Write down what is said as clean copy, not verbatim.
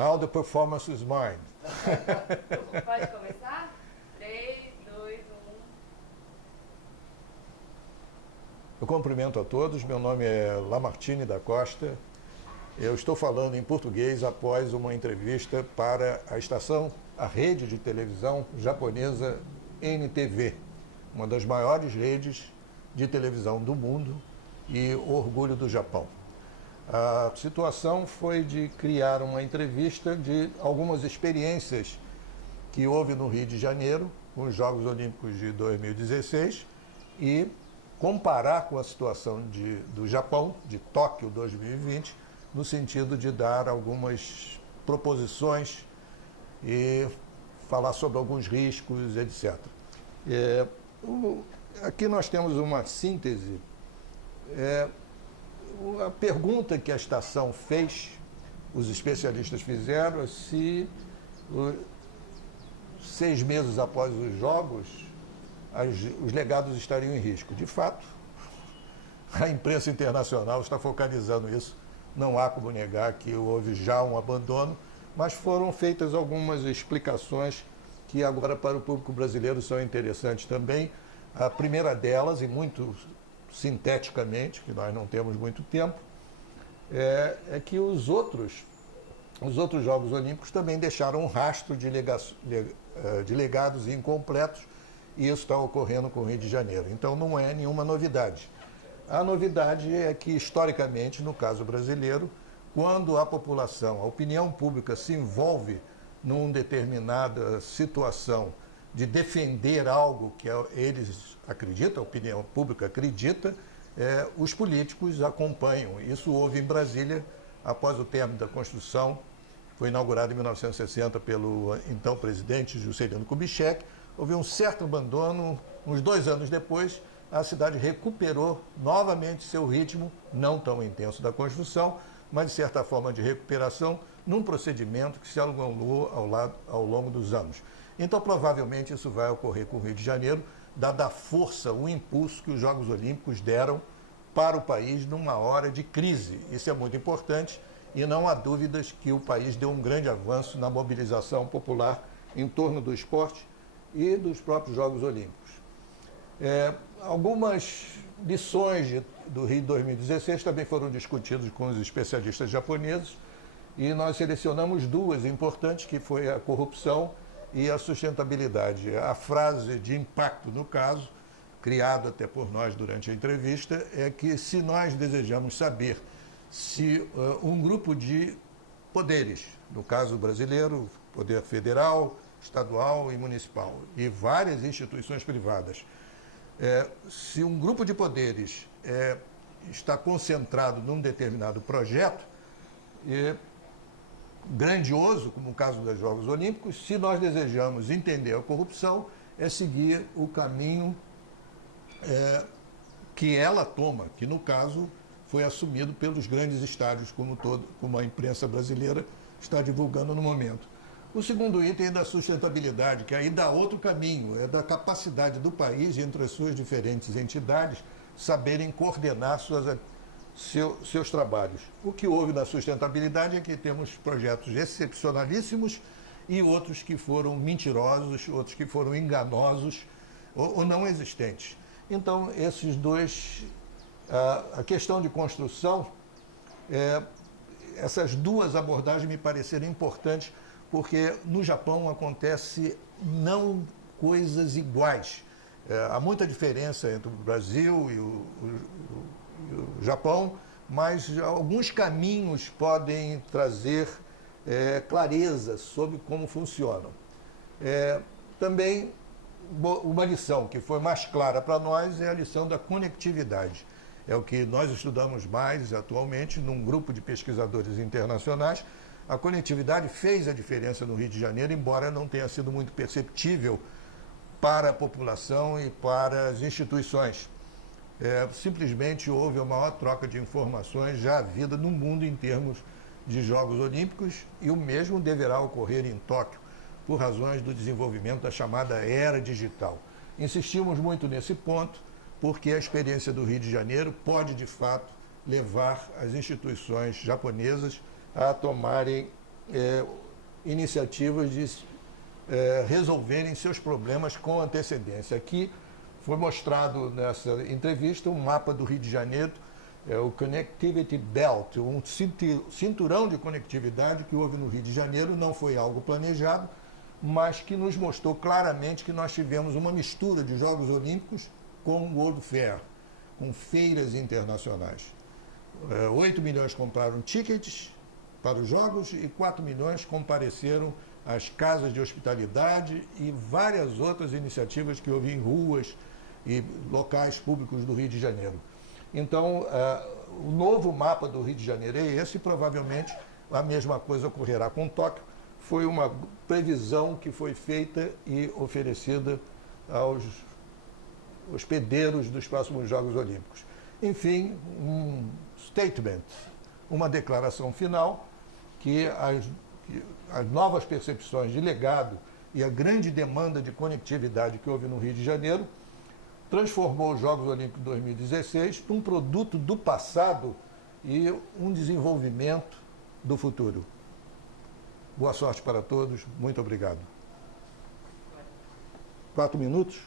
Now the performance is mine. Pode começar? 3, 2, 1. Eu cumprimento a todos, meu nome é Lamartine da Costa. Eu estou falando em português após uma entrevista para a rede de televisão japonesa NTV, uma das maiores redes de televisão do mundo e orgulho do Japão. A situação foi de criar uma entrevista de algumas experiências que houve no Rio de Janeiro, com os Jogos Olímpicos de 2016, e comparar com a situação do Japão, de Tóquio 2020, no sentido de dar algumas proposições e falar sobre alguns riscos, etc. Aqui nós temos uma síntese. A pergunta que a estação fez, os especialistas fizeram, é se 6 meses após os Jogos, os legados estariam em risco. De fato, a imprensa internacional está focalizando isso. Não há como negar que houve já um abandono, mas foram feitas algumas explicações que agora para o público brasileiro são interessantes também. A primeira delas, e muito sinteticamente, que nós não temos muito tempo, é que os outros Jogos Olímpicos também deixaram um rastro de legados incompletos, e isso está ocorrendo com o Rio de Janeiro. Então não é nenhuma novidade. A novidade é que, historicamente, no caso brasileiro, quando a população, a opinião pública se envolve numa determinada situação de defender algo que eles acreditam, a opinião pública acredita, os políticos acompanham. Isso houve em Brasília após o término da Constituição, foi inaugurado em 1960 pelo então presidente Juscelino Kubitschek. Houve um certo abandono, uns 2 anos depois, a cidade recuperou novamente seu ritmo, não tão intenso da Constituição, mas de certa forma de recuperação, num procedimento que se alongou ao longo dos anos. Então, provavelmente, isso vai ocorrer com o Rio de Janeiro, dada a força, o impulso que os Jogos Olímpicos deram para o país numa hora de crise. Isso é muito importante e não há dúvidas que o país deu um grande avanço na mobilização popular em torno do esporte e dos próprios Jogos Olímpicos. Algumas lições do Rio 2016 também foram discutidas com os especialistas japoneses e nós selecionamos 2 importantes, que foi a corrupção e a sustentabilidade. A frase de impacto, no caso, criada até por nós durante a entrevista, é que se nós desejamos saber se um grupo de poderes, no caso brasileiro, poder federal, estadual e municipal, e várias instituições privadas, se um grupo de poderes está concentrado num determinado projeto grandioso, como o caso dos Jogos Olímpicos, se nós desejamos entender a corrupção, é seguir o caminho que ela toma, que no caso foi assumido pelos grandes estádios, como a imprensa brasileira está divulgando no momento. O segundo item é da sustentabilidade, que aí dá outro caminho, é da capacidade do país, entre as suas diferentes entidades, saberem coordenar seus trabalhos. O que houve na sustentabilidade é que temos projetos excepcionalíssimos e outros que foram mentirosos, outros que foram enganosos ou não existentes. Então, esses 2, a questão de construção, essas 2 abordagens me pareceram importantes, porque no Japão acontece não coisas iguais. Há muita diferença entre o Brasil e o Japão, mas alguns caminhos podem trazer clareza sobre como funcionam. Também uma lição que foi mais clara para nós é a lição da conectividade. É o que nós estudamos mais atualmente num grupo de pesquisadores internacionais. A conectividade fez a diferença no Rio de Janeiro, embora não tenha sido muito perceptível para a população e para as instituições. Simplesmente houve a maior troca de informações já havida no mundo em termos de Jogos Olímpicos, e o mesmo deverá ocorrer em Tóquio, por razões do desenvolvimento da chamada era digital. Insistimos muito nesse ponto, porque a experiência do Rio de Janeiro pode, de fato, levar as instituições japonesas a tomarem iniciativas de resolverem seus problemas com antecedência. Aqui foi mostrado nessa entrevista um mapa do Rio de Janeiro, o Connectivity Belt, um cinturão de conectividade que houve no Rio de Janeiro, não foi algo planejado, mas que nos mostrou claramente que nós tivemos uma mistura de Jogos Olímpicos com World Fair, com feiras internacionais. 8 milhões compraram tickets para os Jogos e 4 milhões compareceram às casas de hospitalidade e várias outras iniciativas que houve em ruas e locais públicos do Rio de Janeiro. Então, o novo mapa do Rio de Janeiro é esse, e provavelmente a mesma coisa ocorrerá com Tóquio. Foi uma previsão que foi feita e oferecida aos hospedeiros dos próximos Jogos Olímpicos. Enfim, um statement, uma declaração final que as novas percepções de legado e a grande demanda de conectividade que houve no Rio de Janeiro transformou os Jogos Olímpicos de 2016 num produto do passado e um desenvolvimento do futuro. Boa sorte para todos, muito obrigado. 4 minutos?